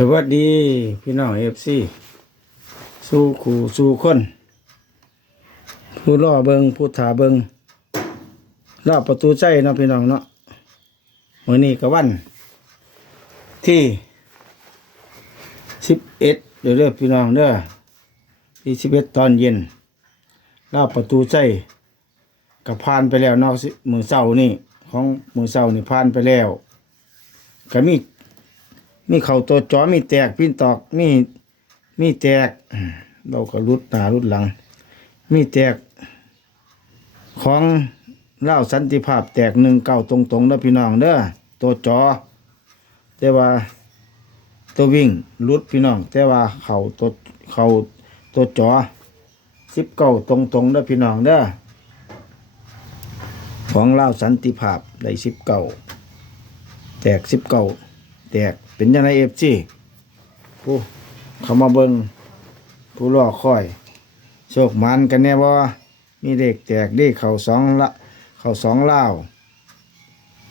สวัสดีพี่น้องเอฟซีสู้ขู่สู้คนผู้ล่อเบิงผู้ถาเบิงรอบประตูใจเนาะพี่น้องเนาะมื้อนี้ก็วัน ที่สิบเอ็ดเดี๋ยวเด้อพี่น้องเด้อที่สิบเอ็ดตอนเย็นรอบประตูใจก็ผ่านไปแล้วนอกมือเศร้านี่ ของมือเศร้านี่ผ่านไปแล้วก็มี มีเข่าตัวจอมีแตกปิ้นตอกมีมีแตก เราก็รุดหน้ารุดหลัง มีแตก ของเล่าสันติภาพแตกหนึ่งเก้าตรงตรงๆเด้อพี่น้องเด้อตัวจอแต่ว่าตัววิ่งรุดพี่น้อง แต่ว่าเข่าตัวเข่าตัวจอสิบเก้าตรงตรงๆเด้อพี่น้องเด้อของเล่าสันติภาพได้สิบเก้าแตกสิบเก้าแตก เป็นยังไงเอฟซีผู้เขามาเบิงผู้รอคอย โชคมันกันแน่บ่มีเด็กแตกด็กเข่าสองละเข่าสองเล่าว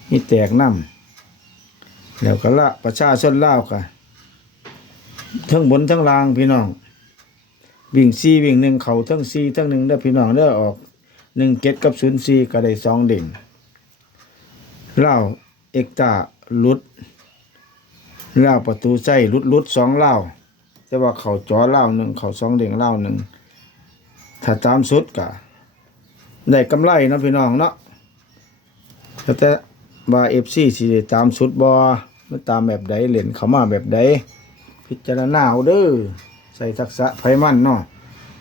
มีแตกน้ำแล้วก็ละประชาชนเล่าวค่ะทั้งบนทั้งล่างพี่น้องวิ่งซีวิ่งหนึ่งเข่าทั้งซีทั้งหนึ่งเด้พี่น้องเด้ออกหนึ่งเก็ดกับศูนย์ซีก็ได้สองเด่งเล่าวเอกตาลุด เล่าประตูใส่ลุดลุดสองเล่าวแต่ว่าเขาจอเล่าหนึ่งเขาสองเด้งเล่าหนึ่งถ้าตามสุดกะได้กำไรเนาะพี่น้องเนาะแต่แต่บาเอฟซีสิตามสุดบอมันตามแบบใดเหรียญเขามาแบบใดพิจารณาเอาเด้อใส่ทักษะไฟมันเนาะ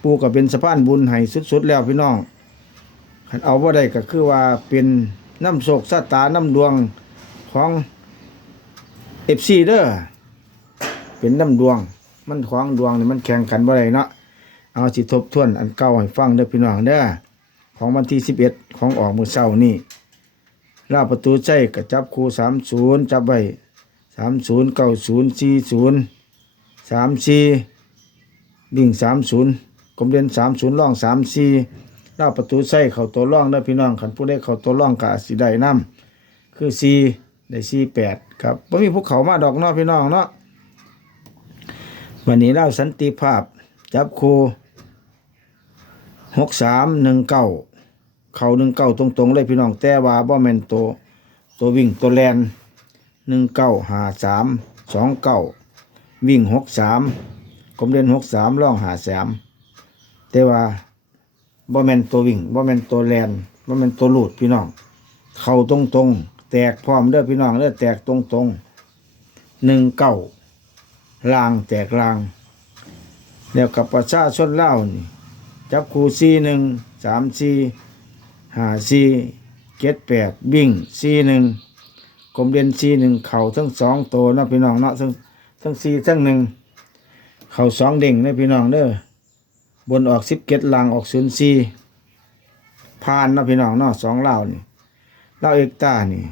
ปูก็เป็นสะพานบุญให้สุดๆแล้วพี่น้องคันเอาว่าได้ก็คือว่าเป็นน้ำโศกสตาน้ำดวงของ เอฟซีเด้อเป็นน้ำดวง มันขวางดวงนี่มันแข่งกันบ่ได้เนาะเอาสิทบทวนอันเก่าให้ฟังเด้อพี่น้องเด้อของวันที่11ของออกมือเช้านี่ลาประตูใจก็จับคู่30จับไว้30 90 40 34ดิ่ง30กลมเด่น30ร่อง34ลาประตูใจเข้าตัวร่องเด้อพี่น้องคันผู้ใดเข้าตัวร่องก็อาจสิได้นํคือ4ได้สี่แปด ครับบ่มีภูเขามาดอกนาะพี่น้องเนาะวันนี้เล่าสันติภาพ จับคูหกสามหนึ่งเก้าเขาหนึ่งเก้าตรงๆเลยพี่น้องแต่ว่าบ่แมนตัวตัววิ่งตัวแลนหนึ่งเก้าหาสามสองเก้าวิ่งหกสามกลมเด่นหกสามล่องหาสามแต่ว่าบ่แมนตัววิ่งบ่แมนตัวแลนบ่แมนตัวหลูดพี่น้อง เขาตรงๆ ตกพร้อมเด้อพี่น้องเด้อแตกตรงๆหนึ่งเก้าลางแตกลางแล้วกับประชาชนเล่านี่จับคูซีหนึ่งสามซีห้าซีเจ็ดแปดบิ่งซีหนึ่งกลมเด่นซีหนึ่งเข่าทั้งสองโตนาะพี่น้องเนาะทั้งทั้งซีทั้งหนึ่งเข่าสองเด้งเด้อพี่น้องเด้อบนออกสิบเก็ดลางออกศูนย์ซีผ่านนาะพี่น้องเนาะสองเล่านี่เล่าเอกตานี่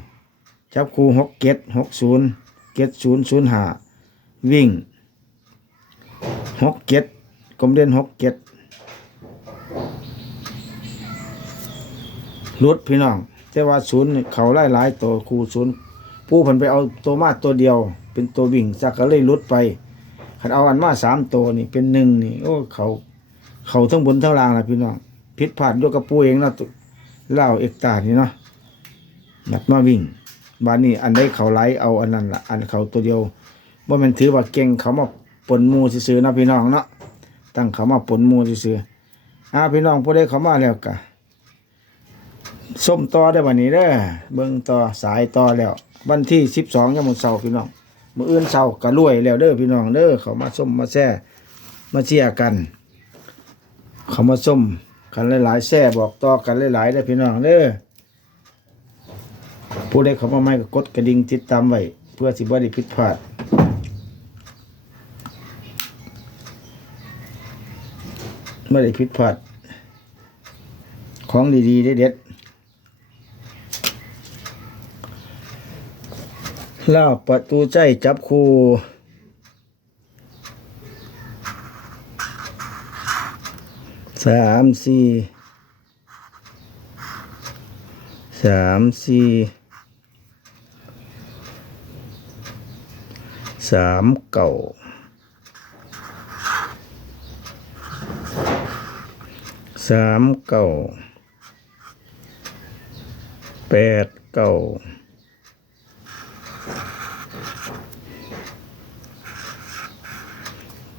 จับคูหกเก็ดหกศูนย์เก็ดศูนย์ศูนย์หาวิ่งหกเก็ดกลมเด่นหกเก็ดรุดพี่น้อง แต่ว่าศูนย์เขาไล่หลายตัวคูศูนย์ผู้เพันไปเอาตัวมาตัวเดียว เป็นตัววิ่งสักก็เลยรุดไปขันเอาอันมาสามตัวนี่เป็นหนึ่งนี่โอ้เขาเขาทั้งบนทั้งล่างนะพี่น้องผิดพลาดด้วยกระปูเองเนาะเล่าเอกตานี่เนาะนัดมาวิ่ง บ้านนี้อันใดเขาไล่เอาอันนั้นละอันเขาตัวเดียวว่ามันถือว่าเก่งเขามาปนมูซื้อนะพี่น้องเนาะตั้งเขามาปนมูซื้ออ่าพี่น้องผู้ใดเขามาแล้วกะส้มต่อได้วันนี้เด้อเบิ่งต่อสายต่อแล้ว วันที่สิบสองยามมื้อเช้าพี่น้องมืออื่นเช้าก็รวยแล้วเด้อพี่น้องเด้อเขามาส้มมาแซ่มาเชียกัน เขามาส้มกันหลายๆแซ่บอกต่อกันหลายๆเด้พี่น้องเด้อ ผู้ใดเขามาใหม่ก็กดกระดิ่งติดตามไว้เพื่อสิบ่ได้ผิดพลาดไม่ได้ผิดพลาดของดีๆได้เด็ดล่าวประตูใจจับคู่สามสี่สามสี่ สามเก่าสามเก่าแปดเก่า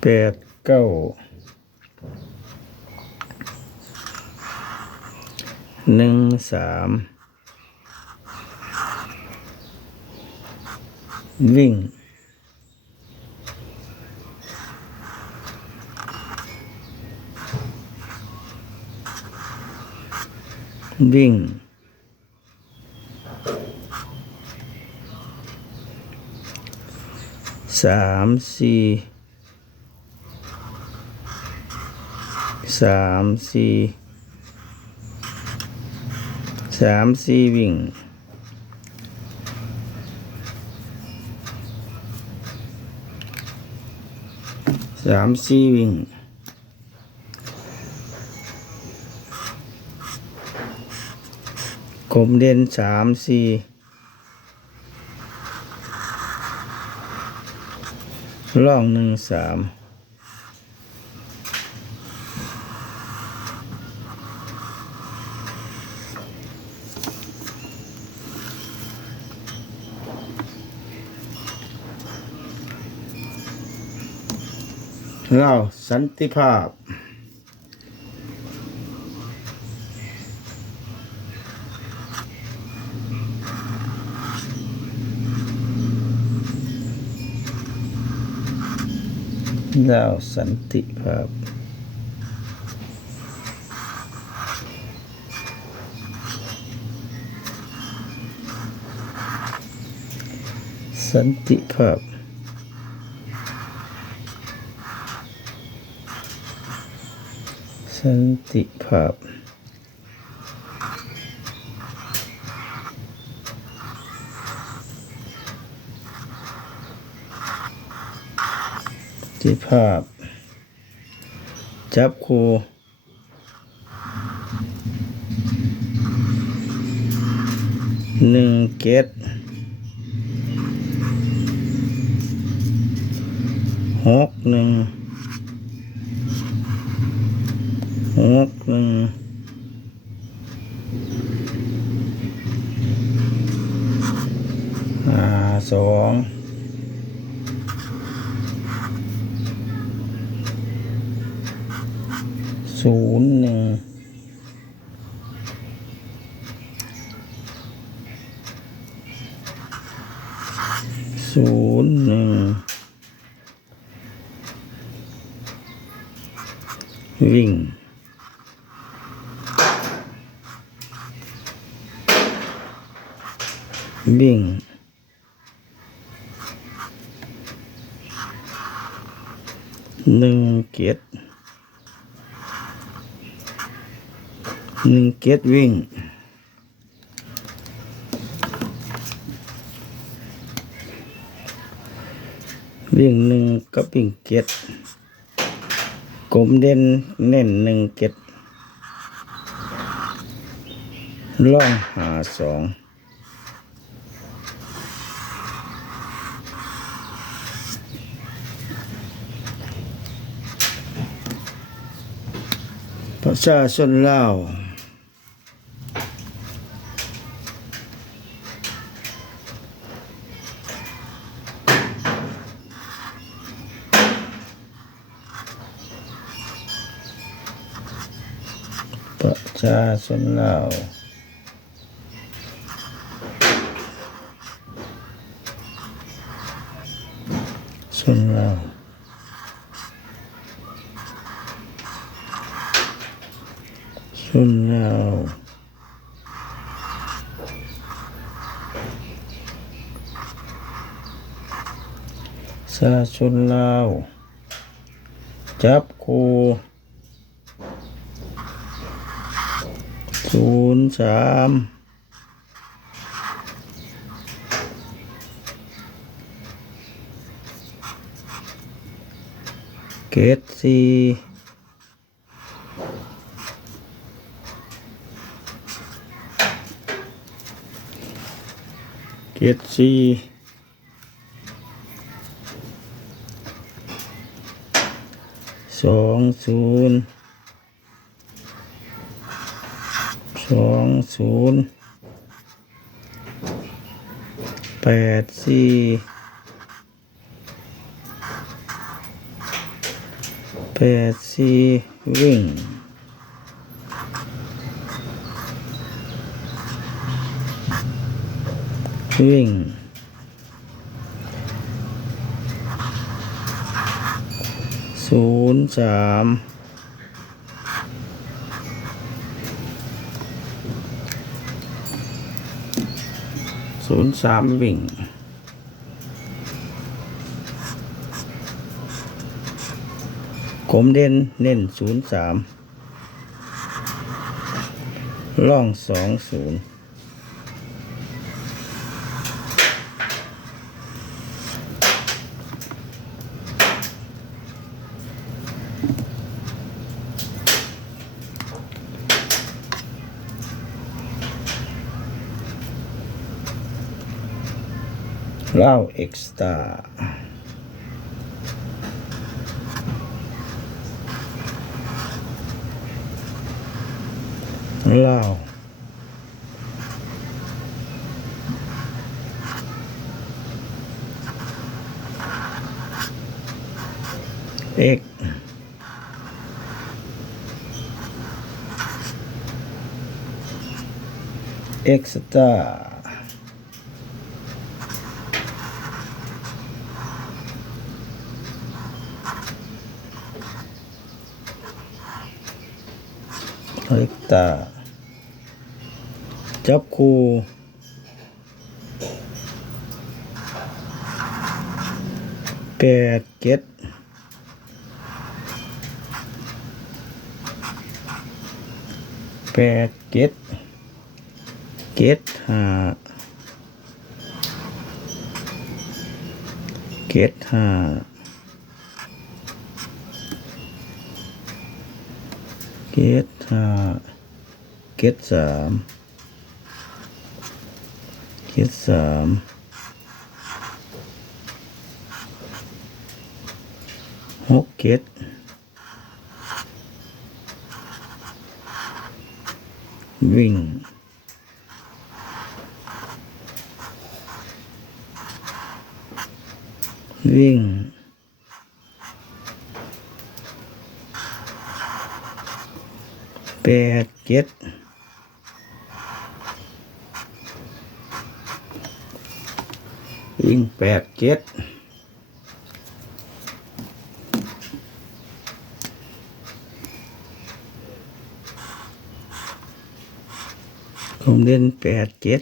แปดเก้าหนึ่งสามวิ่ง วิ่ง สามสี่สามสี่สามสี่วิ่งสามสี่วิ่ง กลมเด่นสามสี่ล่องหนึ่งสามเล่าสันติภาพ เราสันติภาพ สันติภาพสันติภาพ สันติภาพ จับครูหนึ่งเกตหกหนึ่งหกหนึ่งห้าสองศูนย์หนึ่งศูนย์หนึ่งวิ่ง วิ่ง หนึ่งเกตหนึ่งเกตวิ่งวิ่งหนึ่งกับวิ่งเกตกลมเด่นเน้นหนึ่งเกตล่องหาสอง ประชาชนลาวประชาชนลาวชนลาว ชนลาวสาชนลาวจับคูศูนย์สามเกตสี่ เกียรซีสองศูนย์สองศูนย์แปดสี่แปดสี่วิ่ง วิ่ง ศูนย์สามศูนย์สามวิ่งผมเด่นเน้นศูนย์สามล่องสองศูนย์ เหล้าเอ็กซ์ ตา จับคู่แปดเก็ดแปดเก็ดเก็ดห้าเก็ดห้าเกตห้า กตสามเกตสามหกเกตวิ่งวิ่งแปดเจ็ด วิ่งแปดเจ็ดผมเล่นแปดเจ็ด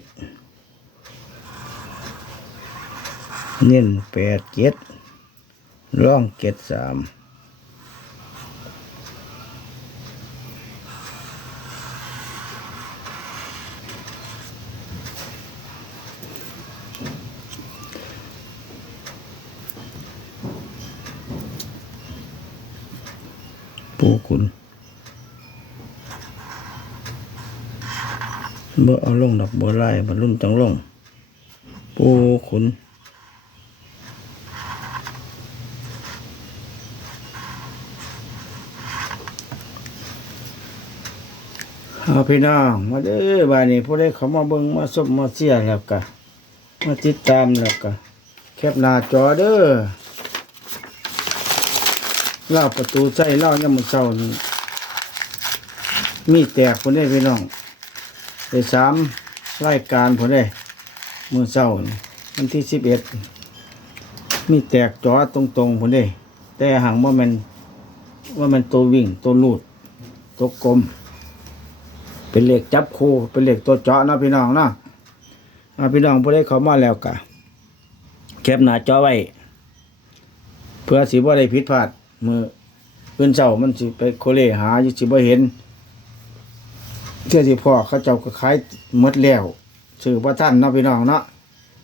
เน้นแปดเจ็ดร่องเจ็ดสาม ปูขุน บ่เอาลงดอกบ่ไล่บ่รุ่นจังลง ปูขุน เอาพี่น้อง มาเด้อบานนี้ผู้ใดเขามาเบิ่งมาสบมาเสียแล้วก็มาติดตามแล้วก็แคปหน้าจอเด้อเล่าประตูใส่เล่าเนี่ยามมันเศร้านี่มีแตกคนได้พี่น้อง ได้สามรายการผมได้มือเศร้าวันที่สิบเอ็ดมีแตกจอตรงๆผมได้แต่ห่างว่ามันว่ามันตัววิ่งตัวลูดตัวกลม เป็นเหล็กจับคู่เป็นเหล็กตัวเจาะนะพี่น้องนะพี่น้องผู้ได้เขามาแล้วกะแคปหนาจอไว้เพื่อสิบ่ได้ผิดพลาดมือเพื่อนเจ้ามันสิไปโคเลหาอยู่สิบ่เห็น เทื่อสิพ่อเขาเจ้าก็ขายหมดแล้วซื้อบ่ทันนาะพี่น้องเนาะ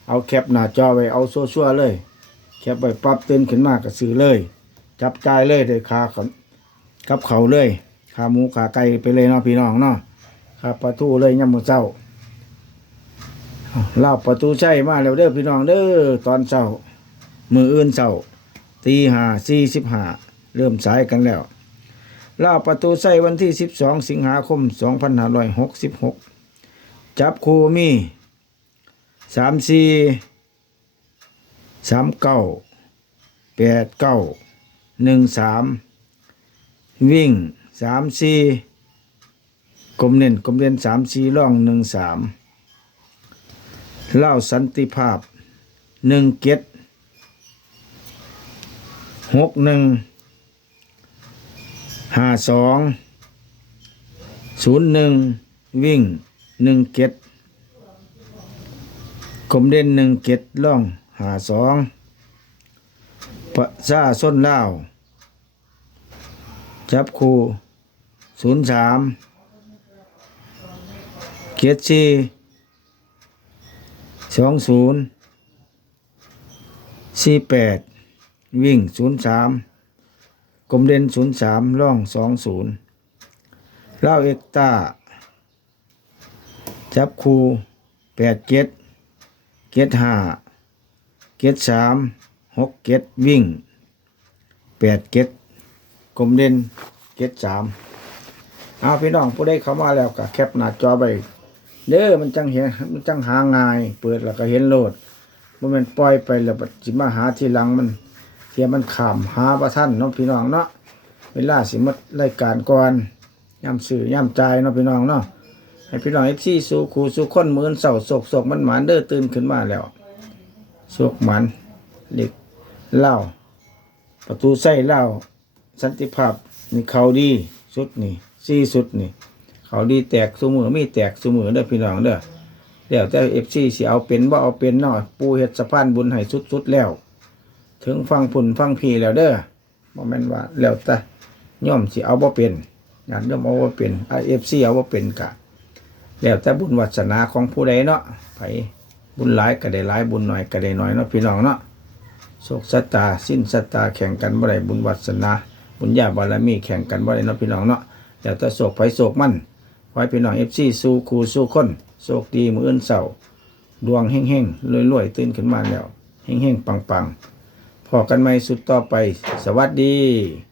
เอาแคปหน้าจอไว้เอาซัวๆเลย แคปไว้ปรับตื่นขึ้นมากก็ซื้อเลย จับจ่ายเลยได้ค่ากับกับเขาเลยค่าหมูค่าไก่ไปเลยเนาะพี่น้องเนาะค่าปลาทูเลยยามมื้อเช้าอ้าวลาประตูใช่มาแล้วเด้อพี่น้องเด้อตอนเช้ามืออื่นเช้าตีห้าสี่สิบห้าเริ่มสายกันแล้ว ล่าประตูไส้วันที่ 12 สิงหาคม 2566 จับคูมี 3 4 3 9 8 9 1 3 วิ่ง 3 4กลมเน้นกลมเด่น3 4ร่อง 1 3เล่าสันติภาพ 1 เก็ดหก ห้าสองศูนย์หนึ่งวิ่งหนึ่งเก็ดคมเด่นหนึ่งเก็ดล่องหาสองประซาส้นเล่าจับคูศูนย์สามเกียรซีสองศูนย์สี่แปดวิ่ง03 กลมเด่น03ล่อง20เล่าวเอกตาจับคู8เกตเกต5เกต3 6เกตวิ่ง8เกตกลมเด่นเกต3เอาพี่น้องผู้ได้เข้ามาแล้วก็แคปหน้าจอไปเด้อมันจังเห็นมันจังหาง่าย เปิดแล้วก็เห็นโหลดบ่แมันปล่อยไปแล้วบัดสิมาหาทีหลังมัน เทียมันขามหาประท่านเนาะพี่น้องเนาะเวลาสิมัดรายการก่อนย่ำสื่อย่ำใจายเนาะพี่น้องเนาะให้พี่น้องเอฟซีสู่ครูสู่คนมือนเสาโศกโศกมันหมานเด้อตื่นขึ้นมาแล้วโศกหมันเล็กเหล้าประตูไส้เหล้าสันติภาพนี่เขาดีสุดนี่ซี่สุดนี่เขาดีแตกสมือไมีแตกสมือเด้อพี่น้องเด้อแล้วแต่เอฟซีสิเอาเป็นบ่าเอาเป็นเนาะปูเฮ็ดสะพานบุญให้สุดๆแล้ว ถึงฟังผุนฟังพีแล้วเด้อบ่แม่นว่า แล้วแต่ย่อมสิเอาบ่เป็นงานย่อมเอาบ่เป็นไอเอฟซีเอาบ่เป็นกะ แล้วแต่บุญวาสนาของผู้ใดเนาะไผบุญหลายก็ได้หลายบุญหน้อยก็ได้หน้อยเนาะพี่น้องเนาะโศกสัตตาสิ้นสัตตาแข่งกันบ่ได้บุญวาสนา บุญญาบารมีแข่งกันบ่ได้เนาะพี่น้องเนาะแล้วแต่โศกไผโศกมันขอให้พี่น้อง FC สู้ครูสู้คนโชคดีมืออื่นเช้าดวงเฮงๆรวยๆตื่นขึ้นมาแล้วเฮงๆปังๆ พอกันไหมสุดต่อไป สวัสดี